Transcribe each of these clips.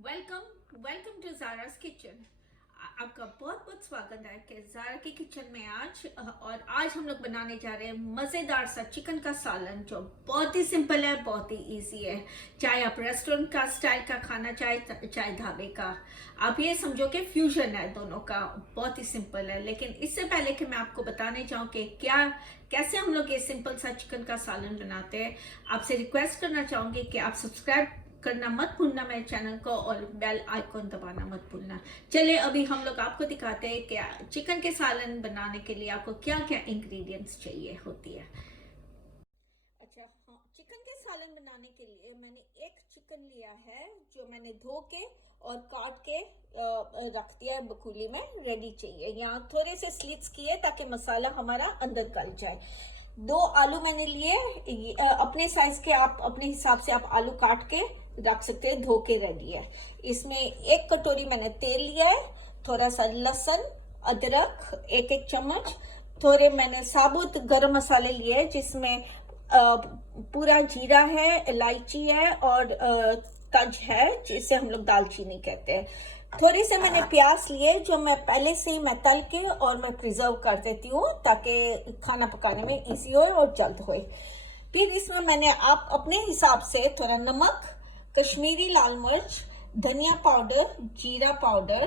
Welcome to ज़ारा's kitchen. आपका बहुत बहुत स्वागत है कि ज़ारा की किचन में आज हम लोग बनाने जा रहे हैं मज़ेदार सा चिकन का सालन, जो बहुत ही सिंपल है, बहुत ही इजी है। चाहे आप रेस्टोरेंट का स्टाइल का खाना चाहे ढाबे का, आप ये समझो कि फ्यूजन है दोनों का। बहुत ही सिंपल है। लेकिन इससे पहले कि मैं आपको बताने चाहूँ कि कैसे हम लोग ये सिंपल सा चिकन का सालन बनाते हैं, आपसे रिक्वेस्ट करना चाहूँगी कि आप सब्सक्राइब करना मत भूलना मेरे चैनल को, और बेल आइकॉन दबाना मत भूलना। चलिए अभी हम लोग आपको दिखाते हैं कि चिकन के सालन बनाने के लिए आपको क्या क्या इंग्रेडिएंट्स चाहिए होती है। अच्छा हाँ, चिकन के सालन बनाने के लिए मैंने एक चिकन लिया है, जो मैंने धो के और काट के रख दिया है बकुली में, रेडी चाहिए। यहाँ थोड़े से स्लिट्स किए ताकि मसाला हमारा अंदर गल जाए। 2 आलू मैंने लिए, अपने साइज के आप अपने हिसाब से आप आलू काट के रख सकते हैं, धो के रेडी है। इसमें 1 कटोरी मैंने तेल लिया है, थोड़ा सा लहसुन अदरक 1 चम्मच, थोड़े मैंने साबुत गरम मसाले लिए जिसमें पूरा जीरा है, इलायची है और तज है, जिसे हम लोग दालचीनी कहते हैं। थोड़ी से मैंने प्याज लिए, जो मैं पहले से ही मैं तल के और मैं प्रिजर्व कर देती हूँ ताकि खाना पकाने में इजी हो और जल्द हो। फिर इसमें मैंने आप अपने हिसाब से थोड़ा नमक, कश्मीरी लाल मिर्च, धनिया पाउडर, जीरा पाउडर,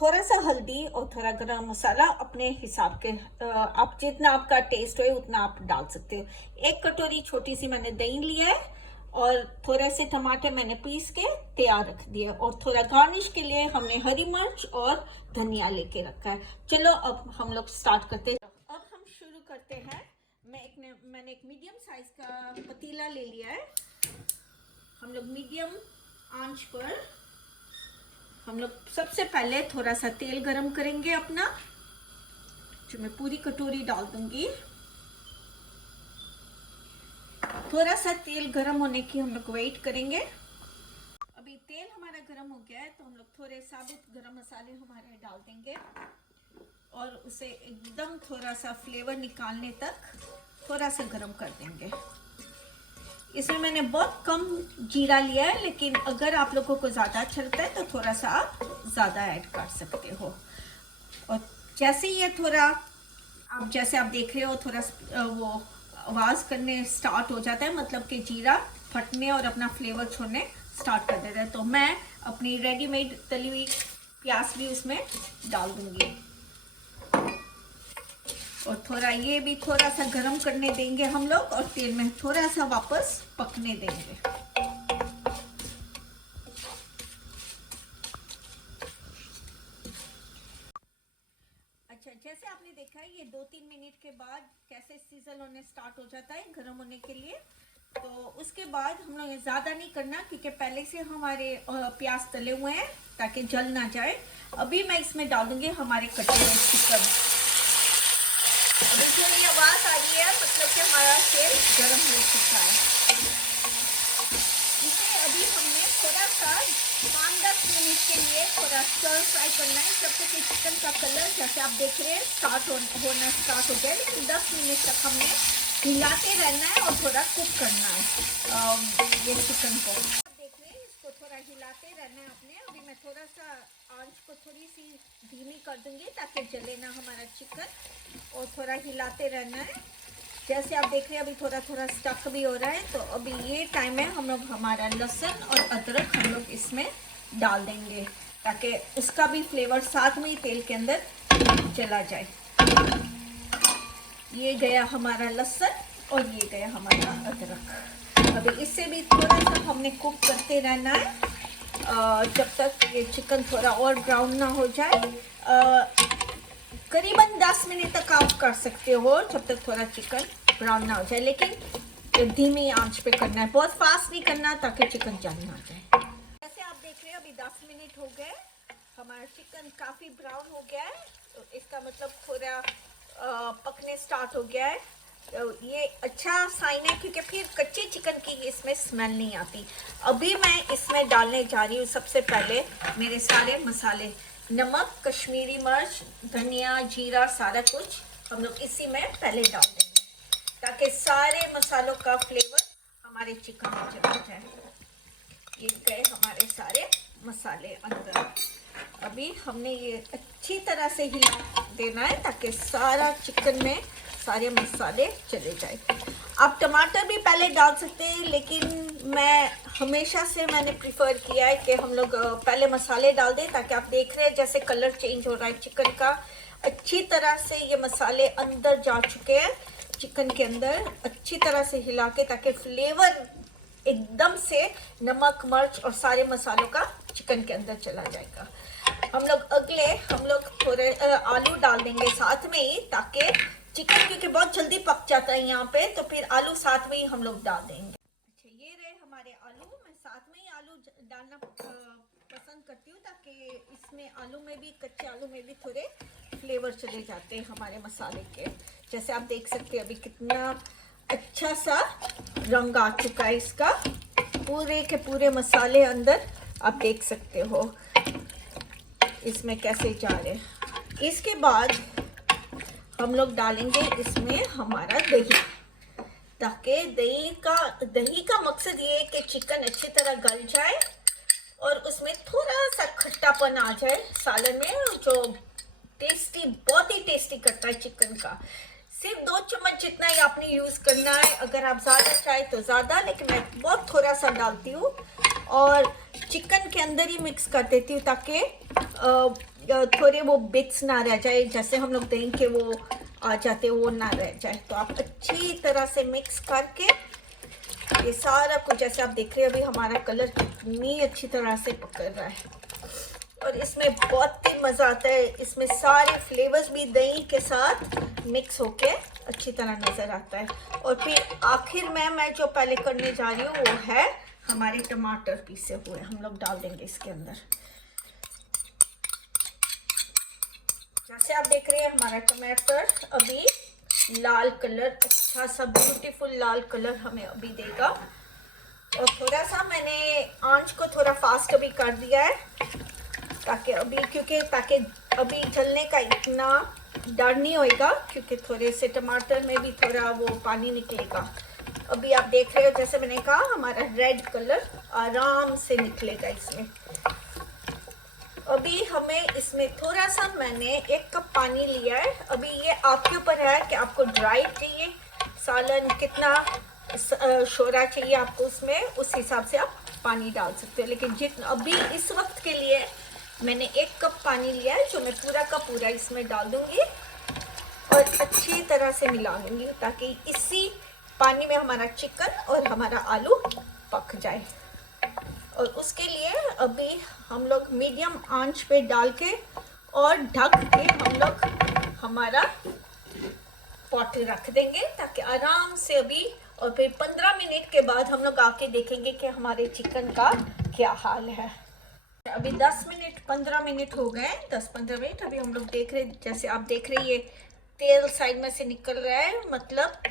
थोड़ा सा हल्दी और थोड़ा गरम मसाला अपने हिसाब के, आप जितना आपका टेस्ट हो उतना आप डाल सकते हो। 1 कटोरी छोटी सी मैंने दही लिया है और थोड़े से टमाटर मैंने पीस के तैयार रख दिया, और थोड़ा गार्निश के लिए हमने हरी मिर्च और धनिया लेके रखा है। चलो अब हम लोग स्टार्ट करते हैं। अब हम शुरू करते हैं। मैंने एक मीडियम साइज का पतीला ले लिया है। हम लोग मीडियम आंच पर हम लोग सबसे पहले थोड़ा सा तेल गरम करेंगे अपना, जो मैं पूरी कटोरी डाल दूंगी। थोड़ा सा तेल गरम होने की हम लोग वेट करेंगे। अभी तेल हमारा गरम हो गया है, तो हम लोग थोड़े साबुत गरम मसाले हमारे डाल देंगे और उसे एकदम थोड़ा सा फ्लेवर निकालने तक थोड़ा सा गरम कर देंगे। इसमें मैंने बहुत कम जीरा लिया है, लेकिन अगर आप लोगों को ज़्यादा अच्छा लगता है तो थोड़ा सा आप ज़्यादा ऐड कर सकते हो। और जैसे ये थोड़ा जैसे आप देख रहे हो, थोड़ा वो आवाज़ करने स्टार्ट हो जाता है, मतलब कि जीरा फटने और अपना फ्लेवर छोड़ने स्टार्ट कर देता है, तो मैं अपनी रेडीमेड तली हुई प्याज भी उसमें डाल दूंगी और थोड़ा ये भी थोड़ा सा गरम करने देंगे हम लोग, और तेल में थोड़ा सा वापस पकने देंगे। अच्छा, जैसे आपने देखा है ये 2-3 मिनट के बाद कैसे सीजल होने स्टार्ट हो जाता है गर्म होने के लिए। तो उसके बाद हम लोग ज़्यादा नहीं करना, क्योंकि पहले से हमारे प्याज तले हुए हैं ताकि जल ना जाए। अभी मैं इसमें डाल दूंगी हमारे कटे हुए चिकन। अभी जो ये आवाज़ आ रही है, मतलब कि हमारा तेल गर्म हो चुका है। इसे अभी हमने थोड़ा सा 5-10 मिनट के लिए थोड़ा स्टर फ्राई करना है, जब तक कि चिकन का कलर, जैसे आप देख रहे हैं, होना स्टार्ट हो गया। लेकिन 10 मिनट तक हमने हिलाते रहना है और थोड़ा कुक करना है ये चिकन को। आप देख रहे हैं, इसको थोड़ा हिलाते रहना है अपने। अभी मैं थोड़ा सा आंच को थोड़ी सी धीमी कर दूंगी ताकि जले ना हमारा चिकन, और थोड़ा हिलाते रहना है। जैसे आप देख रहे हैं अभी थोड़ा थोड़ा स्टक भी हो रहा है, तो अभी ये टाइम है हम लोग हमारा लहसुन और अदरक हम लोग इसमें डाल देंगे ताकि उसका भी फ्लेवर साथ में ही तेल के अंदर चला जाए। ये गया हमारा लहसुन और ये गया हमारा अदरक। अभी इससे भी थोड़ा सा हमने कुक करते रहना है जब तक ये चिकन थोड़ा और ब्राउन ना हो जाए। करीबन 10 मिनट तक आप कर सकते हो, जब तक थोड़ा चिकन ब्राउन ना हो जाए, लेकिन धीमी आंच पे करना है, बहुत फास्ट नहीं करना ताकि चिकन जल ना जाए। जैसे आप देख रहे हैं अभी 10 मिनट हो गए, हमारा चिकन काफ़ी ब्राउन हो गया है, तो इसका मतलब थोड़ा पकने स्टार्ट हो गया है। तो ये अच्छा साइन है, क्योंकि फिर कच्चे चिकन की इसमें स्मेल नहीं आती। अभी मैं इसमें डालने जा रही हूँ सबसे पहले मेरे सारे मसाले, नमक, कश्मीरी मिर्च, धनिया, जीरा, सारा कुछ हम लोग इसी में पहले डाल देंगे ताकि सारे मसालों का फ्लेवर हमारे चिकन में चला जाए। ये गए हमारे सारे मसाले अंदर। अभी हमने ये अच्छी तरह से हिला देना है ताकि सारा चिकन में सारे मसाले चले जाए। आप टमाटर भी पहले डाल सकते हैं, लेकिन मैंने प्रीफर किया है कि हम लोग पहले मसाले डाल दें, ताकि आप देख रहे हैं जैसे कलर चेंज हो रहा है चिकन का। अच्छी तरह से ये मसाले अंदर जा चुके हैं चिकन के अंदर, अच्छी तरह से हिला के, ताकि फ्लेवर एकदम से नमक मिर्च और सारे मसालों का चिकन के अंदर चला जाएगा। हम लोग थोड़े आलू डाल देंगे साथ में ही, ताकि चिकन क्योंकि बहुत जल्दी पक जाता है यहाँ पे, तो फिर आलू साथ में ही हम लोग डाल देंगे। अच्छा, ये रहे हमारे आलू। मैं साथ में ही आलू डालना पसंद करती हूँ, ताकि इसमें आलू में भी, कच्चे आलू में भी थोड़े फ्लेवर चले जाते हैं हमारे मसाले के। जैसे आप देख सकते हैं अभी कितना अच्छा सा रंग आ चुका है इसका, पूरे के पूरे मसाले अंदर आप देख सकते हो इसमें कैसे जा रहे हैं। इसके बाद हम लोग डालेंगे इसमें हमारा दही, ताकि दही का मकसद ये है कि चिकन अच्छी तरह गल जाए और उसमें थोड़ा सा खट्टापन आ जाए सालन में, जो बहुत ही टेस्टी करता है चिकन का। सिर्फ 2 चम्मच जितना ही आपने यूज़ करना है, अगर आप ज़्यादा चाहे तो ज़्यादा, लेकिन मैं बहुत थोड़ा सा डालती हूँ और चिकन के अंदर ही मिक्स कर देती हूँ, ताकि थोड़े वो बिट्स ना रह जाए, जैसे हम लोग दही के वो आ जाते वो ना रह जाए। तो आप अच्छी तरह से मिक्स करके ये सारा कुछ, जैसे आप देख रहे हैं अभी हमारा कलर कितनी अच्छी तरह से पक रहा है और इसमें बहुत ही मज़ा आता है। इसमें सारे फ्लेवर्स भी दही के साथ मिक्स होके अच्छी तरह नज़र आता है। और फिर आखिर में मैं जो पहले करने जा रही हूँ वो है हमारे टमाटर पीसे हुए, हम लोग डाल देंगे इसके अंदर। जैसे आप देख रहे हैं हमारा टमाटर अभी लाल कलर, अच्छा सा ब्यूटीफुल लाल कलर हमें अभी देगा। और थोड़ा सा मैंने आंच को थोड़ा फास्ट अभी कर दिया है, ताकि अभी जलने का इतना डर नहीं होएगा, क्योंकि थोड़े से टमाटर में भी थोड़ा वो पानी निकलेगा। अभी आप देख रहे हो जैसे मैंने कहा हमारा रेड कलर आराम से निकलेगा इसमें। अभी हमें इसमें थोड़ा सा, मैंने 1 कप पानी लिया है। अभी ये आपके ऊपर है कि आपको ड्राई चाहिए सालन, कितना शोरा चाहिए आपको, उसमें उस हिसाब से आप पानी डाल सकते हो। लेकिन अभी इस वक्त के लिए मैंने 1 कप पानी लिया है, जो मैं पूरा का पूरा इसमें डाल दूंगी और अच्छी तरह से मिला लूँगी, ताकि इसी पानी में हमारा चिकन और हमारा आलू पक जाए। और उसके लिए अभी हम लोग मीडियम आंच पे डाल के और ढक के हम लोग हमारा पॉट रख देंगे, ताकि आराम से अभी, और फिर 15 मिनट के बाद हम लोग आके देखेंगे कि हमारे चिकन का क्या हाल है। अभी 15 मिनट हो गए, 10-15 मिनट। अभी हम लोग देख रहे, जैसे आप देख रहे, ये तेल साइड में से निकल रहा है, मतलब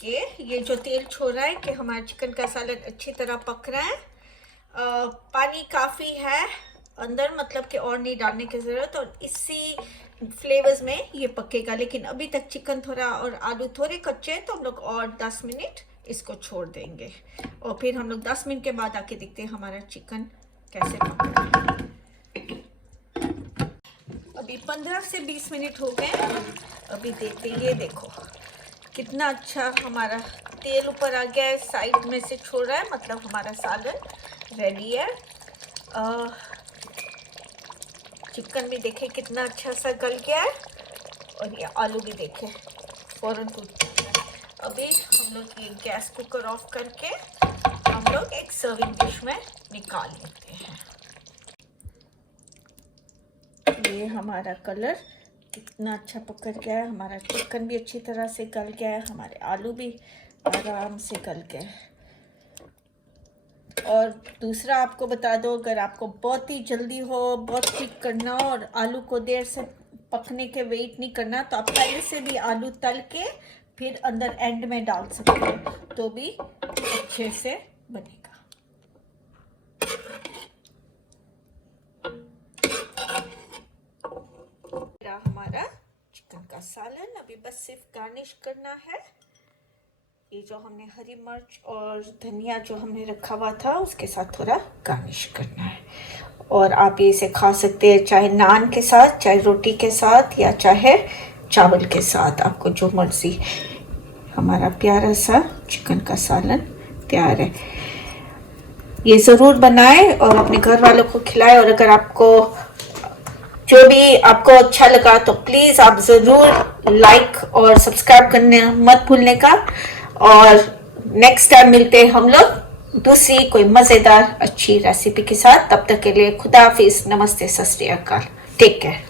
कि ये जो तेल छोड़ रहा है कि हमारा चिकन का सालन अच्छी तरह पक रहा है। पानी काफ़ी है अंदर, मतलब कि और नहीं डालने की ज़रूरत, और इसी फ्लेवर्स में ये पकेगा। लेकिन अभी तक चिकन थोड़ा और आलू थोड़े कच्चे हैं, तो हम लोग और 10 मिनट इसको छोड़ देंगे और फिर हम लोग 10 मिनट के बाद आके देखते हैं हमारा चिकन कैसे पक रहा है। अभी 15 से 20 मिनट हो गए। अभी देखते हैं, ये देखो कितना अच्छा हमारा तेल ऊपर आ गया है, साइड में से छोड़ रहा है, मतलब हमारा सालन रेडी है। चिकन भी देखे कितना अच्छा सा गल गया है और ये आलू भी देखे फौरन टूट गया। अभी हम लोग ये गैस कुकर ऑफ करके हम लोग एक सर्विंग डिश में निकाल लेते हैं। ये हमारा कलर कितना अच्छा पक गया है, हमारा चिकन भी अच्छी तरह से गल गया है, हमारे आलू भी आराम से गल गए। और दूसरा आपको बता दो, अगर आपको बहुत ही जल्दी हो, बहुत क्विक करना हो और आलू को देर से पकने के वेट नहीं करना, तो आप पहले से भी आलू तल के फिर अंदर एंड में डाल सकते हो, तो भी अच्छे से बनेगा। हमारा चिकन का सालन अभी बस सिर्फ गार्निश करना है। ये जो हमने हरी मिर्च और धनिया जो हमने रखा हुआ था उसके साथ थोड़ा गार्निश करना है। और आप इसे खा सकते हैं चाहे नान के साथ, चाहे रोटी के साथ, या चाहे चावल के साथ, आपको जो मर्जी। हमारा प्यारा सा चिकन का सालन तैयार है। ये ज़रूर बनाएं और अपने घर वालों को खिलाएं। और अगर आपको जो भी आपको अच्छा लगा तो प्लीज़ आप ज़रूर लाइक और सब्सक्राइब करने मत भूलने का। और नेक्स्ट टाइम मिलते हैं हम लोग दूसरी कोई मज़ेदार अच्छी रेसिपी के साथ। तब तक के लिए खुदा हाफिज़, नमस्ते, सत श्री अकाल, टेक केयर।